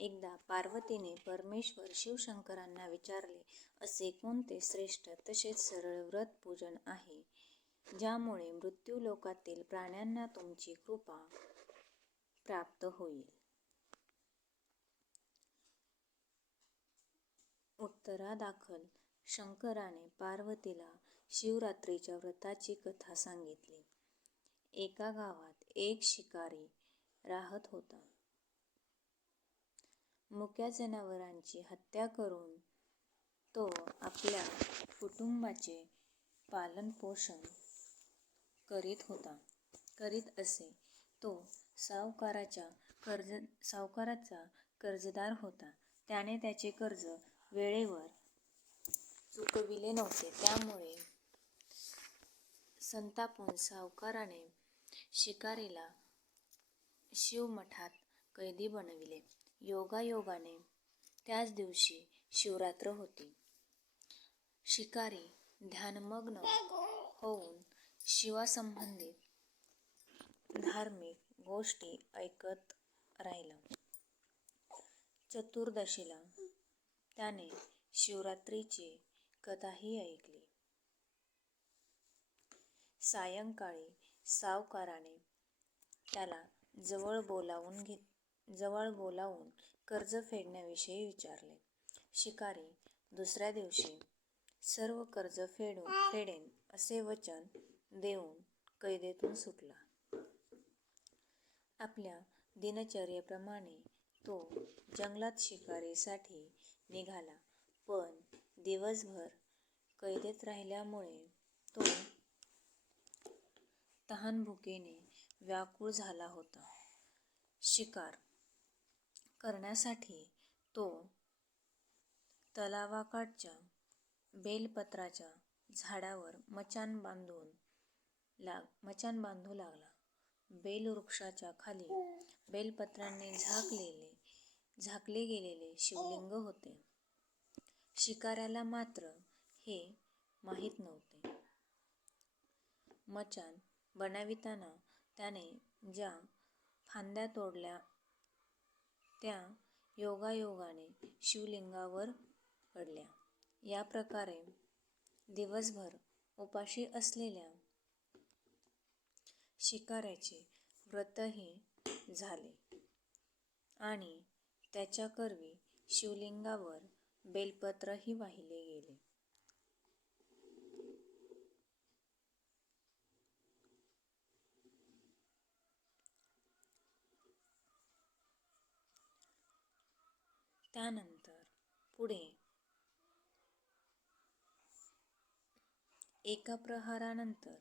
एकदा पार्वतीने परमेश्वर शिवशंकरांना विचारले, असे कोणते श्रेष्ठ तसेच सरळ व्रत पूजन आहे, ज्यामुळे मृत्यूलोकातील प्राण्यांना तुमची कृपा प्राप्त होईल? उत्तरादाखल शंकराने पार्वतीला शिवरात्रीच्या व्रताची कथा सांगितली. एका गावात एक शिकारी राहत होता. मुक्या जनावरांची हत्या करून तो आपल्या कुटुंबाचे पालनपोषण करीत असे. तो सावकाराचा कर्जदार होता. त्याने त्याचे कर्ज वेळेवर चुकविले नव्हते. त्यामुळे संतापून सावकाराने शिकारीला शिवमठात कैदी बनविले. योगायोगाने त्याच दिवशी शिवरात्र होती. शिकारी ध्यानमग्न होऊन शिवासंबंधित धार्मिक गोष्टी ऐकत राहिला. चतुर्दशीला त्याने शिवरात्रीची कथाही ऐकली. सायंकाळी सावकाराने त्याला जवळ बोलावून कर्ज फेडण्याविषयी विचारले. शिकारी दुसऱ्या दिवशी सर्व कर्ज फेडेन असे वचन देऊन कैदेतून सुटला. आपल्या दिनचर्येप्रमाणे तो जंगलात शिकारीसाठी निघाला. पण दिवसभर कैदेत राहिल्यामुळे तो तहानभुकेने व्याकुळ झाला होता. शिकार करण्यासाठी तो तलावाकाठच्या बेलपत्राच्या झाडावर मचाण बांधू लागला. बेलवृक्षाच्या खाली बेलपत्रांनी झाकले गेलेले शिवलिंग होते. शिकाऱ्याला मात्र हे माहीत नव्हते. मचाण बनविताना त्याने ज्या फांद्या तोडल्या त्या योगायोगाने शिवलिंगावर पडल्या. या प्रकारे दिवसभर उपाशी असलेल्या शिकाऱ्याचे व्रतही झाले आणि त्याच्याकरवी शिवलिंगावर बेलपत्रही वाहिले गेले. त्यानंतर पुढे एका प्रहरानंतर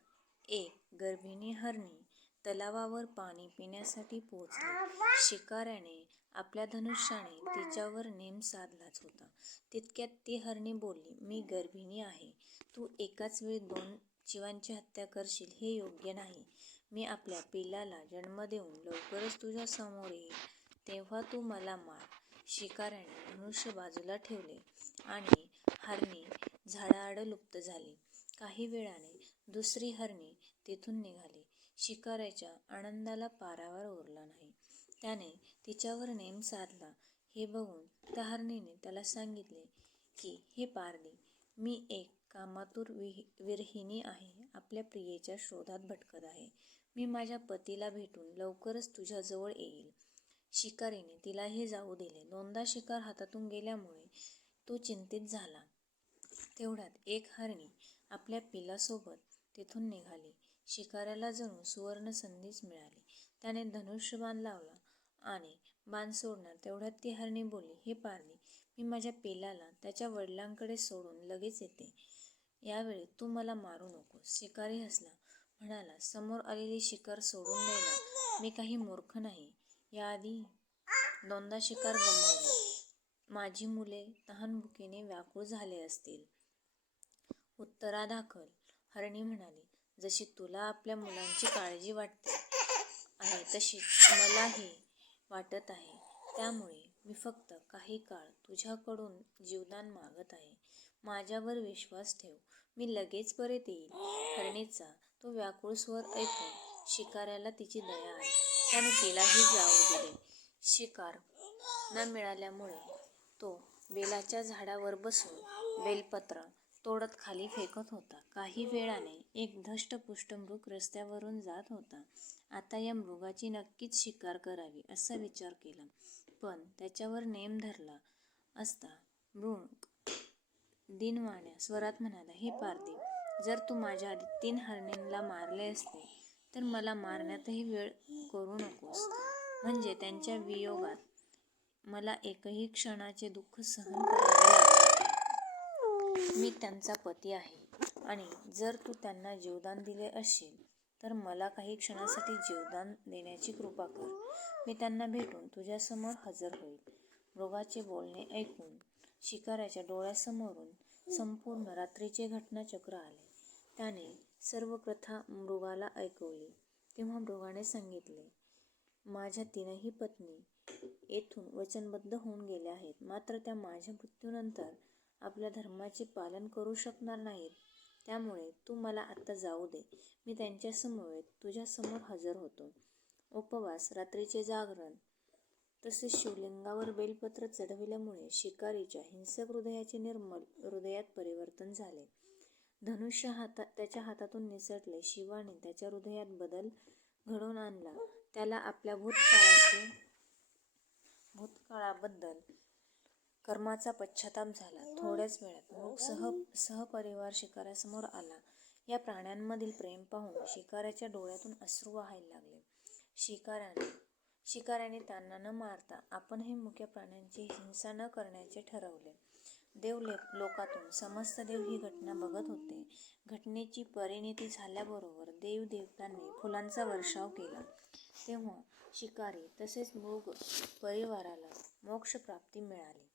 एक गर्भिणी हरणी तलावावर पाणी पिण्यासाठी पोहोचली. शिकाऱ्याने आपल्या धनुष्याने तिच्यावर नेम साधलाच होता. तितक्यात ती हरणी बोलली, मी गर्भिणी आहे. तू एकाच वेळी 2 जीवांची हत्या करशील हे योग्य नाही. मी आपल्या पिलाला जन्म देऊन लवकरच तुझ्या समोर येईल, तेव्हा तू मला मार. शिकाऱ्याने धनुष्य बाजूला ठेवले आणि हरणी झाडाआड लुप्त झाली. काही वेळाने दुसरी हरणी तेथून निघाली. शिकाऱ्याच्या आनंदाला पारावार उरला नाही. त्याने तिच्यावर नेम साधला हे बघून त्या हरणीने त्याला सांगितले की, हे पारधी, मी एक कामातुर विरहिणी आहे. आपल्या प्रियेच्या शोधात भटकत आहे. मी माझ्या पतीला भेटून लवकरच तुझ्याजवळ येईल. शिकारीने तिलाही जाऊ दिले. 2दा शिकार हातातून गेल्यामुळे तो चिंतित झाला. तेवढ्यात एक हरणी आपल्या पिलासोबत तेथून निघाली. शिकाऱ्याला जणू सुवर्ण संधीच मिळाली. त्याने धनुष्यबाण लावला आणि बाण सोडणार तेवढ्यात ती हरणी बोलली, हे पारधी, मी माझ्या पिलाला त्याच्या वडिलांकडे सोडून लगेच येते. यावेळी तू मला मारू नकोस. शिकारी हसला, म्हणाला, समोर आलेली शिकार सोडून द्यायला मी काही मूर्ख नाही. याआधी 2दा शिकार गमावले. माझी मुले तहानभुकेने व्याकुळ झाले असतील. उत्तरादाखल हरणी म्हणाली, जशी तुला आपल्या मुलांची काळजी वाटते आहे तशीच मलाही वाटत आहे. त्यामुळे मी फक्त काही काळ तुझ्याकडून जीवदान मागत आहे. माझ्यावर विश्वास ठेव. मी लगेच परत येईल. हरणीचा तो व्याकुळ स्वर ऐकून शिकाऱ्याला तिची दया आली. त्याने तिलाही जाऊ दिले. शिकार न मिळाल्यामुळे तो बेलाच्या झाडावर बसून बेलपत्र तोडत खाली फेकत होता. काही वेळाने एक धष्टपुष्ट मृग रस्त्यावरून जात होता. आता या मृगाची नक्कीच शिकार करावी असा विचार केला, पण त्याच्यावर नेम धरला असता. मृग दीनवाण्या स्वरात म्हणाला, हे पारधी, जर तू माझ्या आधी 3 हरणींना मारले असते तर मला मारण्यातही वेळ करू नकोस. म्हणजे त्यांच्या वियोगात मला एकही क्षणाचे दुःख सहन करावे लागणार नाही. मी त्यांचा पती आहे आणि जर तू त्यांना जीवदान दिले असेल तर मला काही क्षणासाठी जीवदान देण्याची कृपा कर. मी त्यांना भेटून तुझ्यासमोर हजर होईल. मृगाचे बोलणे ऐकून शिकाऱ्याच्या डोळ्यासमोरून संपूर्ण रात्रीचे घटनाचक्र आले. त्याने सर्व कथा मृगाला ऐकवली. तेव्हा मृगाने सांगितले, माझ्या 3ही पत्नी येथून वचनबद्ध होऊन गेल्या आहेत, मात्र त्या माझ्या मृत्यूनंतर आपल्या धर्माचे पालन करू शकणार नाहीत. त्यामुळे तू मला आत्ता जाऊ दे. मी त्यांच्यासमवेत तुझ्यासमोर हजर होतो. उपवास, रात्रीचे जागरण तसेच शिवलिंगावर बेलपत्र चढविल्यामुळे शिकारीच्या हिंसक हृदयाचे निर्मल हृदयात परिवर्तन झाले. धनुष्य त्याच्या हातातून निसटले. शिवाने त्याच्या हृदयात बदल घडवून आणला. त्याला आपल्या भूतकाळाबद्दल कर्माचा पश्चाताप झाला. थोड्याच वेळात मृग सहपरिवार शिकाऱ्यासमोर आला. या प्राण्यांमधील प्रेम पाहून शिकाऱ्याच्या डोळ्यातून अश्रू वाहायला लागले. शिकाऱ्याने त्यांना न मारता आपणही मुक्या प्राण्यांची हिंसा न करण्याचे ठरवले. देवलोकातून समस्त देव ही घटना बघत होते. घटनेची परिणती झाल्याबरोबर देवदेवतांनी फुलांचा वर्षाव केला. तेव्हा शिकारी तसेच मृग परिवाराला मोक्षप्राप्ती मिळाली.